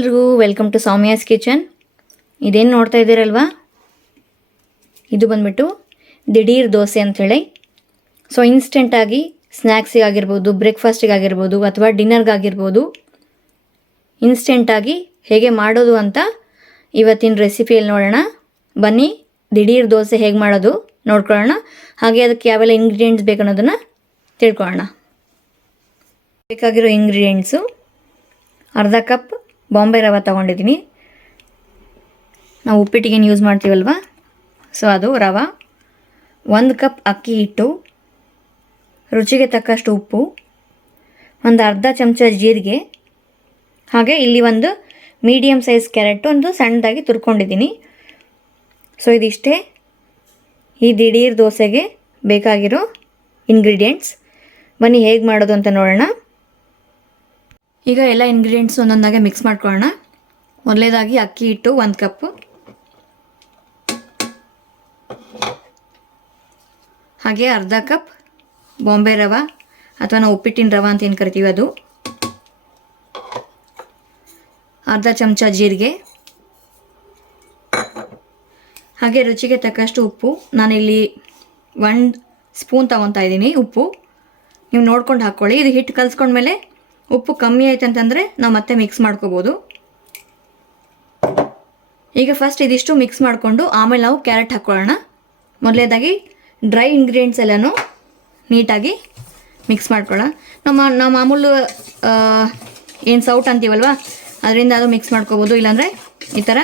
ಎಲ್ರಿಗೂ welcome to Soumya's kitchen. ಇದೇನು ನೋಡ್ತಾ ಇದ್ದೀರಲ್ವಾ, ಇದು ಬಂದ್ಬಿಟ್ಟು ದಿಢೀರ್ ದೋಸೆ ಅಂಥೇಳಿ. ಸೊ ಇನ್ಸ್ಟೆಂಟಾಗಿ ಸ್ನ್ಯಾಕ್ಸಿಗೆ ಆಗಿರ್ಬೋದು, ಬ್ರೇಕ್ಫಾಸ್ಟಿಗೆ ಆಗಿರ್ಬೋದು, ಅಥವಾ ಡಿನ್ನರ್ಗಾಗಿರ್ಬೋದು, ಇನ್ಸ್ಟೆಂಟಾಗಿ ಹೇಗೆ ಮಾಡೋದು ಅಂತ ಇವತ್ತಿನ ರೆಸಿಪಿಯಲ್ಲಿ ನೋಡೋಣ. ಬನ್ನಿ ದಿಢೀರ್ ದೋಸೆ ಹೇಗೆ ಮಾಡೋದು ನೋಡ್ಕೊಳ್ಳೋಣ. ಹಾಗೆ ಅದಕ್ಕೆ ಯಾವೆಲ್ಲ ಇಂಗ್ರೀಡಿಯೆಂಟ್ಸ್ ಬೇಕು ಅನ್ನೋದನ್ನು ತಿಳ್ಕೊಳ್ಳೋಣ. ಬೇಕಾಗಿರೋ ಇಂಗ್ರೀಡಿಯೆಂಟ್ಸು: ಅರ್ಧ ಕಪ್ ಬಾಂಬೆ ರವೆ ತೊಗೊಂಡಿದ್ದೀನಿ. ನಾವು ಉಪ್ಪಿಟ್ಟಿಗೇನು ಯೂಸ್ ಮಾಡ್ತೀವಲ್ವ, ಸೊ ಅದು ರವೆ. 1 ಕಪ್ ಅಕ್ಕಿ ಹಿಟ್ಟು, ರುಚಿಗೆ ತಕ್ಕಷ್ಟು ಉಪ್ಪು, ಒಂದು ಅರ್ಧ ಚಮಚ ಜೀರಿಗೆ, ಹಾಗೆ ಇಲ್ಲಿ ಒಂದು ಮೀಡಿಯಮ್ ಸೈಜ್ ಕ್ಯಾರೆಟು ಒಂದು ಸಣ್ಣದಾಗಿ ತುರ್ಕೊಂಡಿದ್ದೀನಿ. ಸೊ ಇದಿಷ್ಟೇ ಈ ದಿಢೀರ್ ದೋಸೆಗೆ ಬೇಕಾಗಿರೋ ಇಂಗ್ರೀಡಿಯೆಂಟ್ಸ್. ಬನ್ನಿ ಹೇಗೆ ಮಾಡೋದು ಅಂತ ನೋಡೋಣ. ಈಗ ಎಲ್ಲ ಇಂಗ್ರೀಡಿಯೆಂಟ್ಸ್ ಒಂದೊಂದಾಗೆ ಮಿಕ್ಸ್ ಮಾಡ್ಕೊಳ್ಳೋಣ. ಮೊದಲನೇದಾಗಿ ಅಕ್ಕಿ ಹಿಟ್ಟು 1 ಕಪ್ಪು, ಹಾಗೆ ಅರ್ಧ ಕಪ್ ಬಾಂಬೆ ರವೆ ಅಥವಾ ನಾವು ಉಪ್ಪಿಟ್ಟಿನ ರವೆ ಅಂತ ಏನು ಕರಿತೀವಿ ಅದು, ಅರ್ಧ ಚಮಚ ಜೀರಿಗೆ, ಹಾಗೆ ರುಚಿಗೆ ತಕ್ಕಷ್ಟು ಉಪ್ಪು. ನಾನಿಲ್ಲಿ 1 ಸ್ಪೂನ್ ತೊಗೊತಾ ಇದ್ದೀನಿ ಉಪ್ಪು. ನೀವು ನೋಡ್ಕೊಂಡು ಹಾಕ್ಕೊಳ್ಳಿ. ಇದು ಹಿಟ್ಟು ಕಲಿಸ್ಕೊಂಡ್ಮೇಲೆ ಉಪ್ಪು ಕಮ್ಮಿ ಆಯ್ತು ಅಂತಂದರೆ ನಾವು ಮತ್ತೆ ಮಿಕ್ಸ್ ಮಾಡ್ಕೋಬೋದು. ಈಗ ಫಸ್ಟ್ ಇದಿಷ್ಟು ಮಿಕ್ಸ್ ಮಾಡಿಕೊಂಡು ಆಮೇಲೆ ನಾವು ಕ್ಯಾರೆಟ್ ಹಾಕ್ಕೊಳ್ಳೋಣ. ಮೊದಲನೇದಾಗಿ ಡ್ರೈ ಇಂಗ್ರೀಡಿಯೆಂಟ್ಸ್ ಎಲ್ಲನೂ ನೀಟಾಗಿ ಮಿಕ್ಸ್ ಮಾಡ್ಕೊಳ್ಳೋಣ. ನಾವು ಮಾಮೂಲು ಏನು ಸೌಟ್ ಅಂತೀವಲ್ವ, ಅದರಿಂದ ಅದು ಮಿಕ್ಸ್ ಮಾಡ್ಕೋಬೋದು, ಇಲ್ಲಾಂದರೆ ಈ ಥರ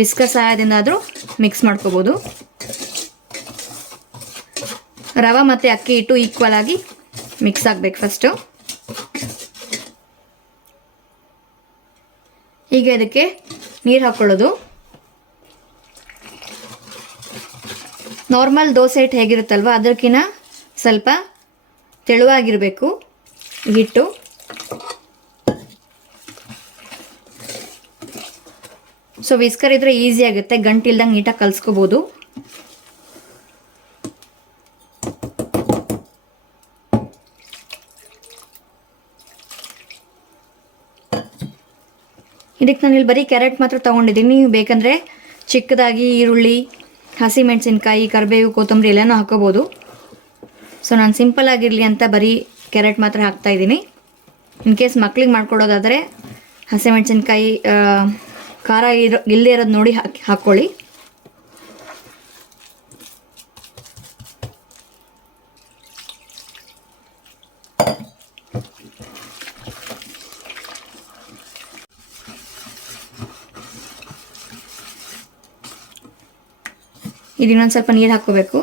ವಿಸ್ಕರ್ ಸಹಾಯದಿಂದ ಆದರೂ ಮಿಕ್ಸ್ ಮಾಡ್ಕೋಬೋದು. ರವೆ ಮತ್ತು ಅಕ್ಕಿ ಹಿಟ್ಟು ಈಕ್ವಲ್ ಆಗಿ ಮಿಕ್ಸ್ ಆಗಬೇಕು ಫಸ್ಟು. ಹೀಗೆ ಅದಕ್ಕೆ ನೀರು ಹಾಕ್ಕೊಳ್ಳೋದು. ನಾರ್ಮಲ್ ದೋಸೆ ಹಿಟ್ಟು ಹೇಗಿರುತ್ತಲ್ವ ಅದಕ್ಕಿಂತ ಸ್ವಲ್ಪ ತೆಳುವಾಗಿರಬೇಕು ಹಿಟ್ಟು. ಸೊ ವಿಸ್ಕರ್ ಇದ್ರೆ ಈಸಿ ಆಗುತ್ತೆ, ಗಂಟಿಲ್ದಂಗೆ ನೀಟಾಗಿ ಕಲಿಸ್ಕೋಬೋದು. ಇದಕ್ಕೆ ನಾನು ಇಲ್ಲಿ ಬರೀ ಕ್ಯಾರೆಟ್ ಮಾತ್ರ ತೊಗೊಂಡಿದ್ದೀನಿ. ನೀವು ಬೇಕಂದರೆ ಚಿಕ್ಕದಾಗಿ ಈರುಳ್ಳಿ, ಹಸಿಮೆಣಸಿನ್ಕಾಯಿ, ಕರಿಬೇವು, ಕೊತ್ತಂಬರಿ ಎಲ್ಲನೂ ಹಾಕೋಬೋದು. ಸೊ ನಾನು ಸಿಂಪಲ್ ಆಗಿರಲಿ ಅಂತ ಬರೀ ಕ್ಯಾರೆಟ್ ಮಾತ್ರ ಹಾಕ್ತಾಯಿದ್ದೀನಿ. ಇನ್ ಕೇಸ್ ಮಕ್ಳಿಗೆ ಮಾಡ್ಕೊಡೋದಾದರೆ ಹಸಿಮೆಣಸಿನ್ಕಾಯಿ ಖಾರ ಇಲ್ಲದೇ ಇರೋದು ನೋಡಿ ಹಾಕ್ಕೊಳ್ಳಿ. ಇದು ಇನ್ನೊಂದು ಸ್ವಲ್ಪ ನೀರು ಹಾಕ್ಕೋಬೇಕು.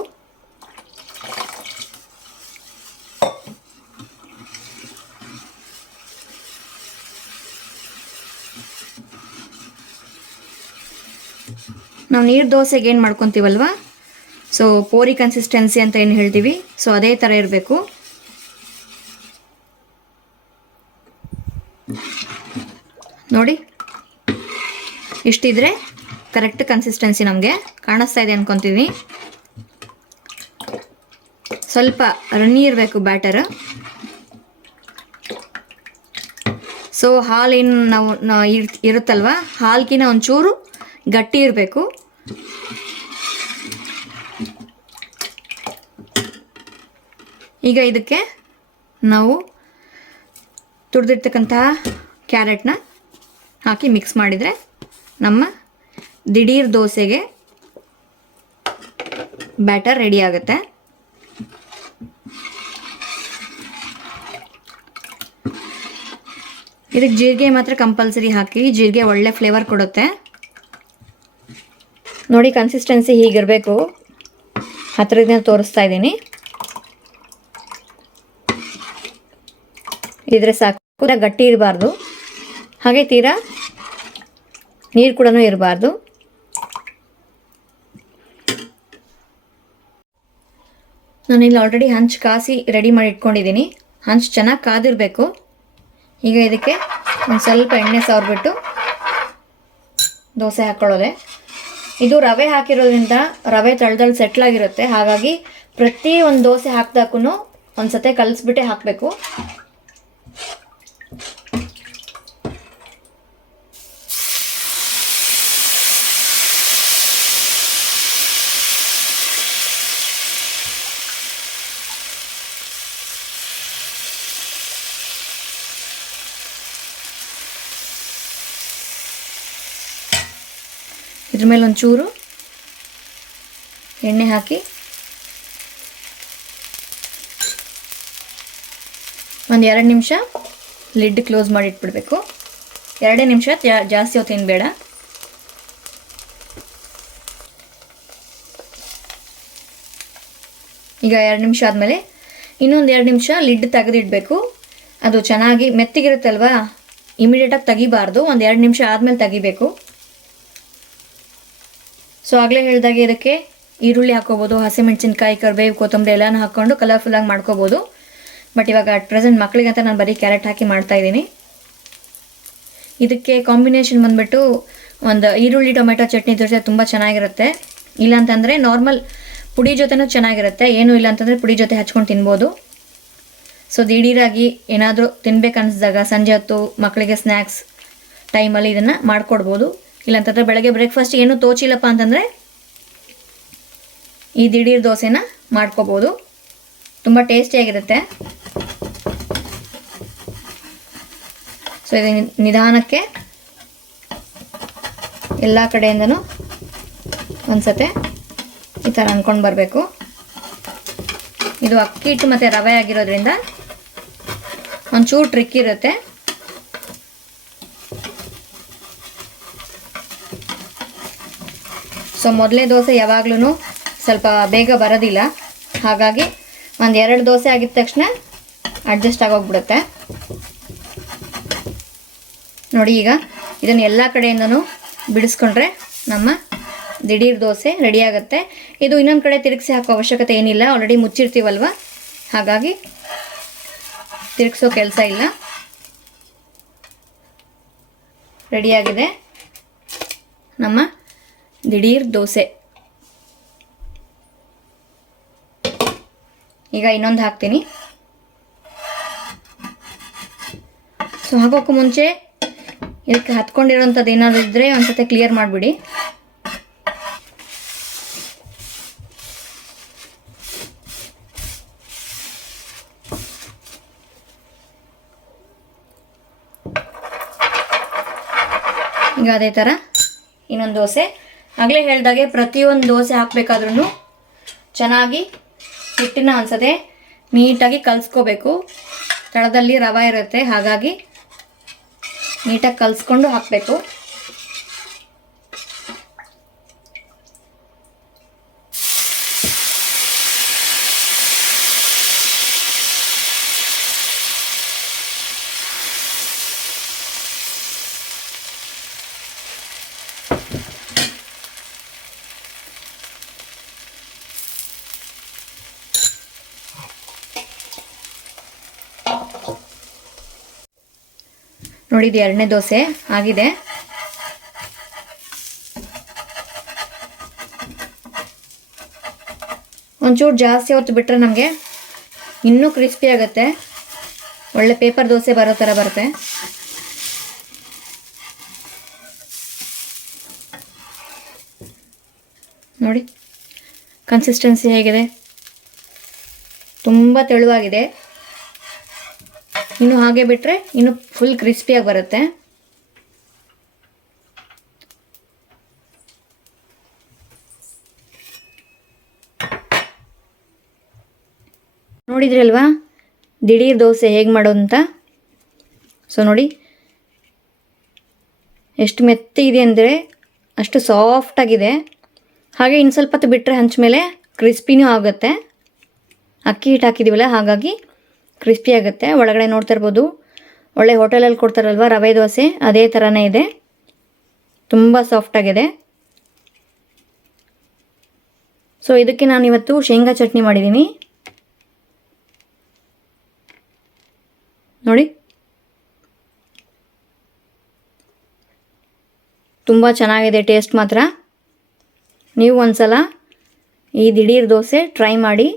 ನಾವು ನೀರು ದೋಸೆಗೆ ಏನು ಮಾಡ್ಕೊತೀವಲ್ವ, ಸೊ ಪೋರಿ ಕನ್ಸಿಸ್ಟೆನ್ಸಿ ಅಂತ ಏನು ಹೇಳ್ತೀವಿ, ಸೊ ಅದೇ ಥರ ಇರಬೇಕು. ನೋಡಿ, ಇಷ್ಟಿದ್ರೆ ಕರೆಕ್ಟ್ ಕನ್ಸಿಸ್ಟೆನ್ಸಿ ನಮಗೆ ಕಾಣಿಸ್ತಾ ಇದೆ ಅನ್ಕೊತೀವಿ. ಸ್ವಲ್ಪ ರನ್ನಿ ಇರಬೇಕು ಬ್ಯಾಟರ್. ಸೊ ಹಾಲೇನು ನಾವು ಇರುತ್ತಲ್ವ, ಹಾಲ್ಗಿನ ಒಂಚೂರು ಗಟ್ಟಿ ಇರಬೇಕು. ಈಗ ಇದಕ್ಕೆ ನಾವು ತುರಿದಿರ್ತಕ್ಕಂತಹ ಕ್ಯಾರೆಟ್ನ ಹಾಕಿ ಮಿಕ್ಸ್ ಮಾಡಿದರೆ ನಮ್ಮ ದಿಢೀರ್ ದೋಸೆಗೆ ಬ್ಯಾಟರ್ ರೆಡಿ ಆಗುತ್ತೆ. ಇದಕ್ಕೆ ಜೀರಿಗೆ ಮಾತ್ರ ಕಂಪಲ್ಸರಿ ಹಾಕಿ, ಜೀರಿಗೆ ಒಳ್ಳೆ ಫ್ಲೇವರ್ ಕೊಡುತ್ತೆ. ನೋಡಿ ಕನ್ಸಿಸ್ಟೆನ್ಸಿ ಹೀಗಿರಬೇಕು. ಹತ್ತಿರದಿಂದ ತೋರಿಸ್ತಾ ಇದ್ದೀನಿ. ಇದ್ರೆ ಸಾಕು, ಗಟ್ಟಿ ಇರಬಾರ್ದು, ಹಾಗೆ ತೀರಾ ನೀರು ಕೂಡ ಇರಬಾರ್ದು. ನಾನಿಲ್ಲಿ ಆಲ್ರೆಡಿ ಹಂಚು ಕಾಸಿ ರೆಡಿ ಮಾಡಿ ಇಟ್ಕೊಂಡಿದ್ದೀನಿ. ಹಂಚು ಚೆನ್ನಾಗಿ ಕಾದಿರಬೇಕು. ಈಗ ಇದಕ್ಕೆ ಒಂದು ಸ್ವಲ್ಪ ಎಣ್ಣೆ ಸವರ್ಬಿಟ್ಟು ದೋಸೆ ಹಾಕ್ಕೊಳ್ಳೋದೆ. ಇದು ರವೆ ಹಾಕಿರೋದ್ರಿಂದ ರವೆ ತಳದಲ್ಲಿ ಸೆಟ್ಲಾಗಿರುತ್ತೆ. ಹಾಗಾಗಿ ಪ್ರತಿ ಒಂದು ದೋಸೆ ಹಾಕಿದಾಗೂ ಒಂದು ಸತೆ ಕಲಿಸ್ಬಿಟ್ಟೆ ಹಾಕಬೇಕು. ಇದ್ರ ಮೇಲೆ ಒಂಚೂರು ಎಣ್ಣೆ ಹಾಕಿ ಒಂದು 2 ನಿಮಿಷ ಲಿಡ್ ಕ್ಲೋಸ್ ಮಾಡಿ ಇಟ್ಬಿಡಬೇಕು. 2 ನಿಮಿಷ, ಜಾಸ್ತಿ ಹೊತ್ತೇನು ಬೇಡ. ಈಗ 2 ನಿಮಿಷ ಆದಮೇಲೆ ಇನ್ನೊಂದು 2 ನಿಮಿಷ ಲಿಡ್ ತೆಗೆದಿಡಬೇಕು. ಅದು ಚೆನ್ನಾಗಿ ಮೆತ್ತಿಗಿರುತ್ತಲ್ವಾ, ಇಮಿಡಿಯೇಟಾಗಿ ತೆಗಿಬಾರ್ದು, ಒಂದು 2 ನಿಮಿಷ ಆದಮೇಲೆ ತೆಗಿಬೇಕು. ಸೊ ಆಗಲೇ ಹೇಳಿದಾಗೆ ಇದಕ್ಕೆ ಈರುಳ್ಳಿ ಹಾಕ್ಕೋಬೋದು, ಹಸಿಮೆಣಸಿನ್ಕಾಯಿ, ಕರಿಬೇವು, ಕೊತ್ತಂಬರಿ ಎಲ್ಲನೂ ಹಾಕ್ಕೊಂಡು ಕಲರ್ಫುಲ್ಲಾಗಿ ಮಾಡ್ಕೋಬೋದು. ಬಟ್ ಇವಾಗ ಅಟ್ ಪ್ರೆಸೆಂಟ್ ಮಕ್ಕಳಿಗೆ ಅಂತ ನಾನು ಬರೀ ಕ್ಯಾರೆಟ್ ಹಾಕಿ ಮಾಡ್ತಾಯಿದ್ದೀನಿ. ಇದಕ್ಕೆ ಕಾಂಬಿನೇಷನ್ ಬಂದುಬಿಟ್ಟು ಒಂದು ಈರುಳ್ಳಿ ಟೊಮೆಟೊ ಚಟ್ನಿ ಜೊತೆ ತುಂಬ ಚೆನ್ನಾಗಿರುತ್ತೆ. ಇಲ್ಲಾಂತಂದರೆ ನಾರ್ಮಲ್ ಪುಡಿ ಜೊತೆನೂ ಚೆನ್ನಾಗಿರುತ್ತೆ. ಏನೂ ಇಲ್ಲ ಅಂತಂದರೆ ಪುಡಿ ಜೊತೆ ಹಚ್ಕೊಂಡು ತಿನ್ಬೋದು. ಸೊ ದಿಢೀರಾಗಿ ಏನಾದರೂ ತಿನ್ಬೇಕು ಅನಿಸಿದಾಗ ಸಂಜೆ ಹೊತ್ತು ಮಕ್ಕಳಿಗೆ ಸ್ನ್ಯಾಕ್ಸ್ ಟೈಮಲ್ಲಿ ಇದನ್ನು ಮಾಡಿಕೊಡ್ಬೋದು. ಇಲ್ಲಾಂತಂದರೆ ಬೆಳಗ್ಗೆ ಬ್ರೇಕ್ಫಾಸ್ಟ್ ಏನೂ ತೋಚಿಲ್ಲಪ್ಪ ಅಂತಂದರೆ ಈ ದಿಢೀರ್ ದೋಸೆನ ಮಾಡ್ಕೋಬೋದು. ತುಂಬ ಟೇಸ್ಟಿಯಾಗಿರುತ್ತೆ. ಸೊ ಇದು ನಿಧಾನಕ್ಕೆ ಎಲ್ಲ ಕಡೆಯಿಂದನೂ ಒಂದ್ಸತೆ ಈ ಥರ ಅಂದ್ಕೊಂಡು ಬರಬೇಕು. ಇದು ಅಕ್ಕಿ ಹಿಟ್ಟು ಮತ್ತು ರವೆ ಆಗಿರೋದ್ರಿಂದ ಒಂಚೂರು ಟ್ರಿಕ್ ಇರುತ್ತೆ. ಸೊ ಮೊದಲೇ ದೋಸೆ ಯಾವಾಗ್ಲೂ ಸ್ವಲ್ಪ ಬೇಗ ಬರೋದಿಲ್ಲ, ಹಾಗಾಗಿ ಒಂದು 2 ದೋಸೆ ಆಗಿದ ತಕ್ಷಣ ಅಡ್ಜಸ್ಟ್ ಆಗೋಗ್ಬಿಡುತ್ತೆ. ನೋಡಿ ಈಗ ಇದನ್ನು ಎಲ್ಲ ಕಡೆಯಿಂದನೂ ಬಿಡಿಸ್ಕೊಂಡ್ರೆ ನಮ್ಮ ದಿಢೀರ್ ದೋಸೆ ರೆಡಿ ಆಗುತ್ತೆ. ಇದು ಇನ್ನೊಂದು ಕಡೆ ತಿರುಗಿಸಿ ಹಾಕೋ ಅವಶ್ಯಕತೆ ಏನಿಲ್ಲ, ಆಲ್ರೆಡಿ ಮುಚ್ಚಿರ್ತೀವಲ್ವ, ಹಾಗಾಗಿ ತಿರುಗಿಸೋ ಕೆಲಸ ಇಲ್ಲ. ರೆಡಿಯಾಗಿದೆ ನಮ್ಮ ದಿಢೀರ್ ದೋಸೆ. ಈಗ ಇನ್ನೊಂದು ಹಾಕ್ತೀನಿ. ಸೊ ಹಾಕೋಕ್ಕೂ ಮುಂಚೆ ಇದಕ್ಕೆ ಹತ್ಕೊಂಡಿರೋಂಥದ್ದು ಏನಾದರೂ ಇದ್ದರೆ ಒಂದ್ಸತಿ ಕ್ಲಿಯರ್ ಮಾಡಿಬಿಡಿ. ಈಗ ಅದೇ ಥರ ಇನ್ನೊಂದು ದೋಸೆ. ಆಗಲೇ ಹೇಳಿದಾಗೆ ಪ್ರತಿಯೊಂದು ದೋಸೆ ಹಾಕಬೇಕಾದ್ರೂ ಚೆನ್ನಾಗಿ ಹಿಟ್ಟನ್ನ ಒಂದ್ಸತಿ ನೀಟಾಗಿ ಕಲಿಸ್ಕೋಬೇಕು. ತಳದಲ್ಲಿ ರವೆ ಇರುತ್ತೆ, ಹಾಗಾಗಿ ನೀಟಾಗಿ ಕಲಿಸ್ಕೊಂಡು ಹಾಕಬೇಕು. ನೋಡಿ, ಇದು 2ನೇ ದೋಸೆ ಆಗಿದೆ. ಒಂಚೂರು ಜಾಸ್ತಿ ಹೊತ್ತು ಬಿಟ್ಟರೆ ನಮಗೆ ಇನ್ನೂ ಕ್ರಿಸ್ಪಿ ಆಗುತ್ತೆ, ಒಳ್ಳೆ ಪೇಪರ್ ದೋಸೆ ಬರೋ ಥರ ಬರುತ್ತೆ. ನೋಡಿ ಕನ್ಸಿಸ್ಟೆನ್ಸಿ ಹೇಗಿದೆ, ತುಂಬ ತೆಳುವಾಗಿದೆ. ಇನ್ನು ಹಾಗೆ ಬಿಟ್ಟರೆ ಇನ್ನು ಫುಲ್ ಕ್ರಿಸ್ಪಿಯಾಗಿ ಬರುತ್ತೆ. ನೋಡಿದ್ರಲ್ವಾ ದಿಢೀರ್ ದೋಸೆ ಹೇಗೆ ಮಾಡೋದು ಅಂತ. ಸೊ ನೋಡಿ ಎಷ್ಟು ಮೆತ್ತಿಗಿದೆ ಅಂದರೆ ಅಷ್ಟು ಸಾಫ್ಟಾಗಿದೆ. ಹಾಗೆ ಇನ್ನು ಸ್ವಲ್ಪ ಹೊತ್ತು ಬಿಟ್ಟರೆ ಹಂಚ ಮೇಲೆ ಕ್ರಿಸ್ಪಿನೂ ಆಗುತ್ತೆ. ಅಕ್ಕಿ ಹಿಟ್ಟು ಹಾಕಿದ್ದೀವಲ್ಲ, ಹಾಗಾಗಿ ಕ್ರಿಸ್ಪಿ ಆಗುತ್ತೆ. ಒಳಗಡೆ ನೋಡ್ತಾ ಇರ್ಬೋದು, ಒಳ್ಳೆ ಹೋಟೆಲಲ್ಲಿ ಕೊಡ್ತಾರಲ್ವ ರವೆ ದೋಸೆ, ಅದೇ ಥರನೇ ಇದೆ, ತುಂಬ ಸಾಫ್ಟಾಗಿದೆ. ಸೊ ಇದಕ್ಕೆ ನಾನು ಇವತ್ತು ಶೇಂಗಾ ಚಟ್ನಿ ಮಾಡಿದ್ದೀನಿ. ನೋಡಿ ತುಂಬ ಚೆನ್ನಾಗಿದೆ ಟೇಸ್ಟ್ ಮಾತ್ರ. ನೀವು ಒಂದ್ಸಲ ಈ ದಿಢೀರ್ ದೋಸೆ ಟ್ರೈ ಮಾಡಿ,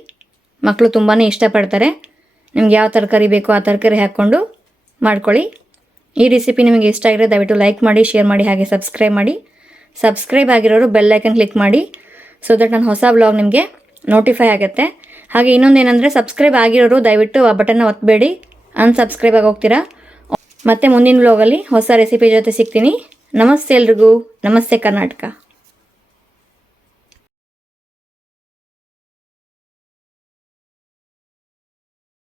ಮಕ್ಕಳು ತುಂಬಾ ಇಷ್ಟಪಡ್ತಾರೆ. ನಿಮ್ಗೆ ಯಾವ ತರಕಾರಿ ಬೇಕೋ ಆ ತರಕಾರಿ ಹಾಕ್ಕೊಂಡು ಮಾಡ್ಕೊಳ್ಳಿ. ಈ ರೆಸಿಪಿ ನಿಮಗೆ ಇಷ್ಟ ಆಗಿದ್ರೆ ದಯವಿಟ್ಟು ಲೈಕ್ ಮಾಡಿ, ಶೇರ್ ಮಾಡಿ, ಹಾಗೆ ಸಬ್ಸ್ಕ್ರೈಬ್ ಮಾಡಿ. ಸಬ್ಸ್ಕ್ರೈಬ್ ಆಗಿರೋರು ಬೆಲ್ ಐಕನ್ ಕ್ಲಿಕ್ ಮಾಡಿ, ಸೊ ದಟ್ ನಾನು ಹೊಸ ವ್ಲಾಗ್ ನಿಮಗೆ ನೋಟಿಫೈ ಆಗುತ್ತೆ. ಹಾಗೆ ಇನ್ನೊಂದೇನೆಂದರೆ ಸಬ್ಸ್ಕ್ರೈಬ್ ಆಗಿರೋರು ದಯವಿಟ್ಟು ಆ ಬಟನ್ನ ಒತ್ತಬೇಡಿ, ಅನ್ಸಬ್ಸ್ಕ್ರೈಬ್ ಆಗಿ ಹೋಗ್ತೀರಾ. ಮತ್ತೆ ಮುಂದಿನ ವ್ಲಾಗಲ್ಲಿ ಹೊಸ ರೆಸಿಪಿ ಜೊತೆ ಸಿಗ್ತೀನಿ. ನಮಸ್ತೆ ಎಲ್ರಿಗೂ. ನಮಸ್ತೆ ಕರ್ನಾಟಕ.